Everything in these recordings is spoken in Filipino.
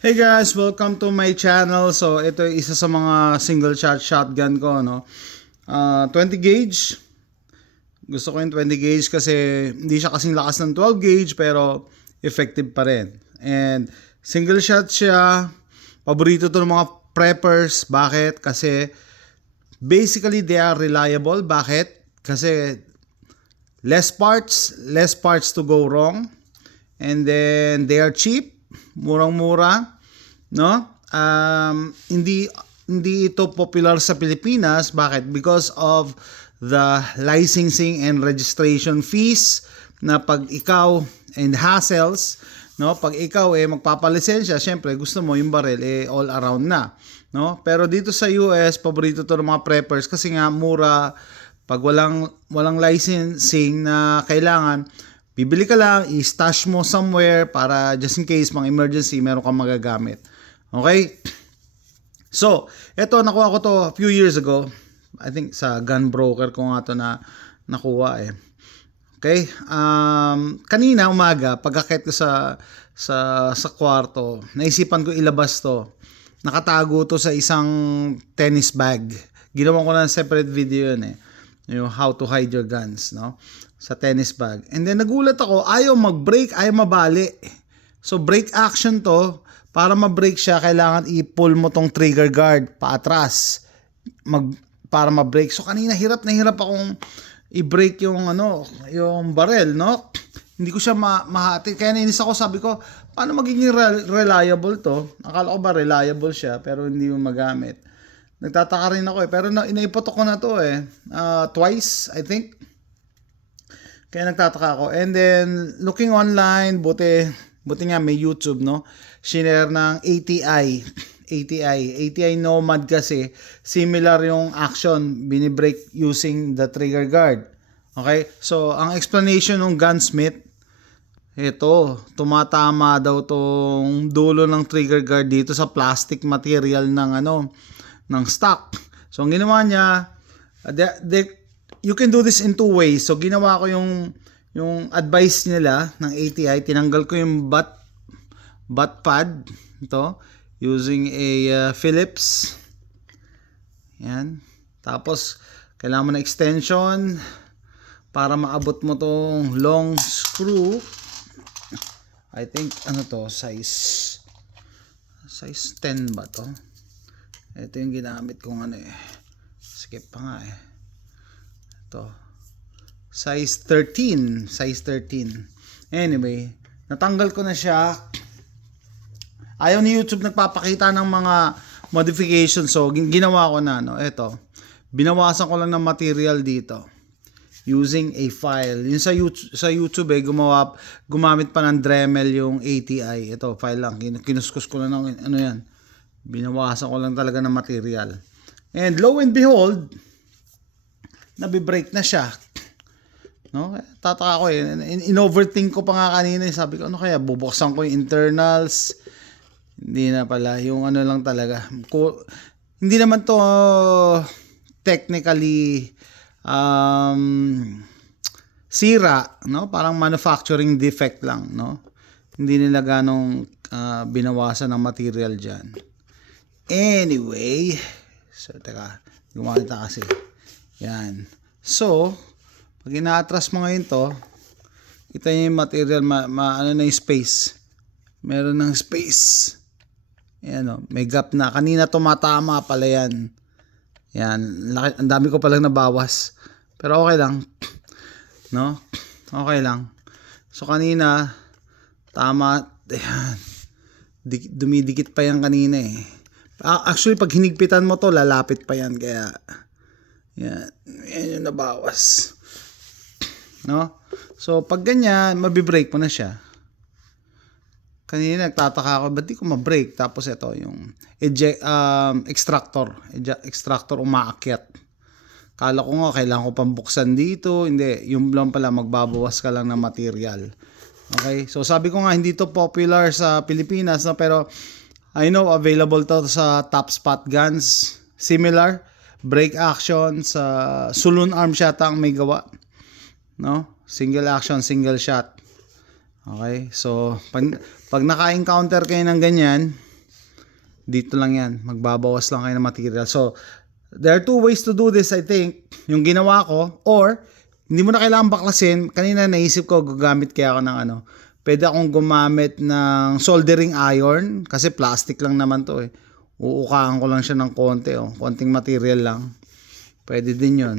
Hey guys, welcome to my channel. So ito ay isa sa mga single shot shotgun ko, no. 20 gauge. Gusto ko yung 20 gauge kasi hindi siya kasing lakas ng 12 gauge pero effective pa rin. And single shot siya. Paborito to ng mga preppers. Bakit? Kasi basically they are reliable. Bakit? Kasi less parts to go wrong. And then they are cheap, murang-mura, no? Hindi ito popular sa Pilipinas. Bakit? Because of the licensing and registration fees na pag ikaw and hassles, no? Pag ikaw magpapalisensya, syempre gusto mo yung baril all around na, no? Pero dito sa US, paborito to ng mga preppers kasi nga mura. Pag walang licensing na kailangan, bibili ka lang, i-stash mo somewhere para just in case mga emergency, meron kang magagamit. Okay? So, eto nakuha ko to a few years ago. I think sa gun broker ko nga to na nakuha eh. Okay? Kanina umaga, pagkakit ko sa kwarto, naisipan ko ilabas to. Nakatago to sa isang tennis bag. Ginawa ko na separate video yun eh. Yung how to hide your guns, no? Sa tennis bag. And then nagulat ako, ayaw mag-brake, ayaw mabali. So brake action to, para ma-brake siya, kailangan i-pull mo tong trigger guard paatras para ma-brake. So kanina hirap na hirap akong i-brake yung barrel, no? Hindi ko siya mahati. Kaya nainis ako, sabi ko, paano magiging reliable to? Akala ko ba reliable siya, pero hindi mo magamit. Nagtataka rin ako eh. Pero inaipotok ko na to eh. Twice, I think. Kaya nagtataka ako. And then, looking online, buti nga may YouTube, no? Shinare ng ATI Nomad kasi. Similar yung action. Binibrake using the trigger guard. Okay? So, ang explanation ng gunsmith, ito, tumatama daw tong dulo ng trigger guard dito sa plastic material ng stock. So, ang ginawa niya, you can do this in two ways. So, ginawa ko yung advice nila ng ATI. Tinanggal ko yung butt pad. Ito. Using a Phillips. Yan. Tapos, kailangan mo ng extension para maabot mo tong long screw. I think, size 10 ba to? Ito yung ginamit kong skip pa nga eh. Ito. Size 13. Anyway, natanggal ko na siya. Ayaw ni YouTube nagpapakita ng mga modifications. So, ginawa ko na, no? Ito. Binawasan ko lang ng material dito. Using a file. Yung sa YouTube gumamit pa ng Dremel yung ATI. Ito, file lang. Kinuskus ko lang ng yan. Binawasan ko lang talaga ng material. And lo and behold, nabibrake na siya. No? Tataka ko eh. In-overthink ko pa nga kanina. Sabi ko, kaya? Bubuksan ko yung internals. Hindi na pala. Yung lang talaga. Hindi naman to technically sira. No? Parang manufacturing defect lang. No? Hindi nila ganong binawasan ng material dyan. Anyway, so teka, gumakita kasi. Yan. So, pag ina-atras mo ngayon to, kita niyo yung material, na yung space. Meron ng space. Yan may gap na. Kanina tumatama pala yan. Yan, ang dami ko palang nabawas. Pero okay lang. No? Okay lang. So kanina, tama, yan. Dumidikit pa yan kanina eh. Actually, pag hinigpitan mo to, lalapit pa yan. Kaya, yan yung nabawas. No? So, pag ganyan, mabibrake mo na siya. Kanina, nagtataka ako, ba't di ko mabrake? Tapos ito, yung extractor umaakyat. Kala ko nga, kailangan ko pambuksan dito. Hindi, yung lang pala, magbabawas ka lang ng material. Okay? So, sabi ko nga, hindi to popular sa Pilipinas, no? Pero, I know available to sa Top Spot Guns. Similar brake action sa Sulun Arms yata ang may gawa. No? Single action, single shot. Okay? So, pag naka-encounter kayo ng ganyan, dito lang yan. Magbabawas lang kayo ng material. So, there are two ways to do this, I think. Yung ginawa ko, or hindi mo na kailangan baklasin. Kanina naisip ko, gagamit kaya ako ng pwede akong gumamit ng soldering iron kasi plastic lang naman to eh. Uukaan ko lang siya ng konti, konting material lang. Pwede din yun.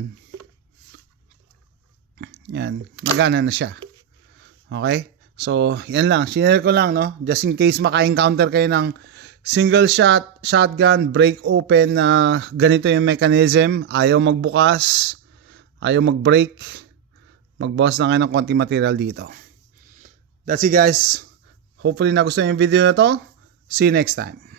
Yan, magana na siya. Okay? So, yan lang. Sinare ko lang, no? Just in case maka-encounter kayo ng single shot, shotgun, break open na ganito yung mechanism. Ayaw magbukas. Ayaw mag-break. Magbukas lang kayo ng konting material dito. That's it, guys. Hopefully nagustuhan yung video na to. See you next time.